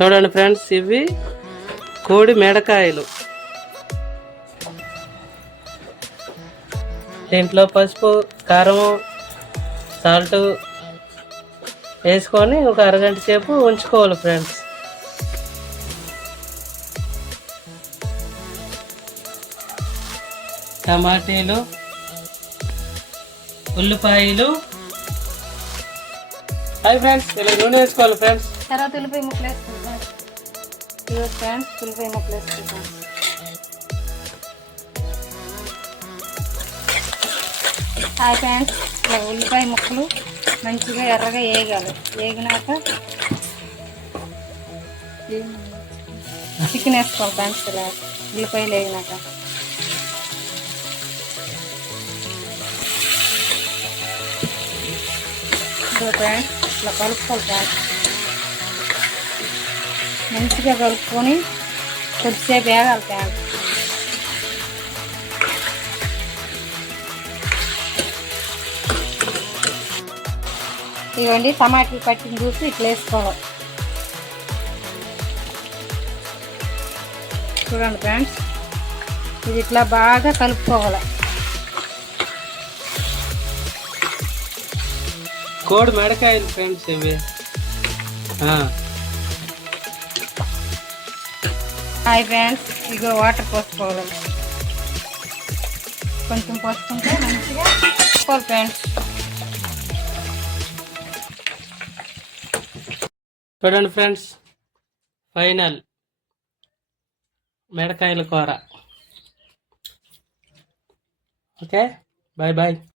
చూడండి ఫ్రెండ్స్ ఇవి కోడి మెడకాయలు. దీంట్లో పసుపు కారం సాల్ట్ వేసుకొని ఒక అరగంట సేపు ఉంచుకోవాలి ఫ్రెండ్స్. టమాటీలు ఉల్లిపాయలు. అవి ఫ్రెండ్స్ ఇలా నూనె వేసుకోవాలి ఫ్రెండ్స్. తర్వాత ఉల్లిపాయ ముక్కలు వేసుకుంటాం ఇదిగో ఫ్రెండ్స్ ఉల్లిపాయ ముక్కలు వేసుకుంటాం హాయ్ ఫ్రెండ్స్ ఇలా ఉల్లిపాయ ముక్కలు మంచిగా ఎర్రగా వేగాలి వేగినాక చికెన్ వేసుకోవాలి ఫ్రెండ్స్ ఇలా ఉల్లిపాయలు వేగినాక ఫ్రెండ్స్ ఇట్లా కలుపుకోవాలి ఫ్రెండ్స్ మంచిగా కలుపుకొని కొద్దిసేపు వేగాలి ప్యాన్. ఇవ్వండి టమాటాలు పట్టిన చూసి ఇట్లా వేసుకోవాలి. చూడండి ఫ్రెండ్స్ ఇది ఇట్లా బాగా కలుపుకోవాలి. కోడి మెడకాయలు ఫ్రెండ్స్ ఇవి. హాయ్ ఫ్రెండ్స్ ఇగో వాటర్ పోసుకోవాలి. కొంచెం పోసుకుంటే మంచిగా పోసుకోవాలి ఫ్రెండ్స్. చూడండి ఫ్రెండ్స్ ఫైనల్ మెడకాయల కూర. Okay bye bye.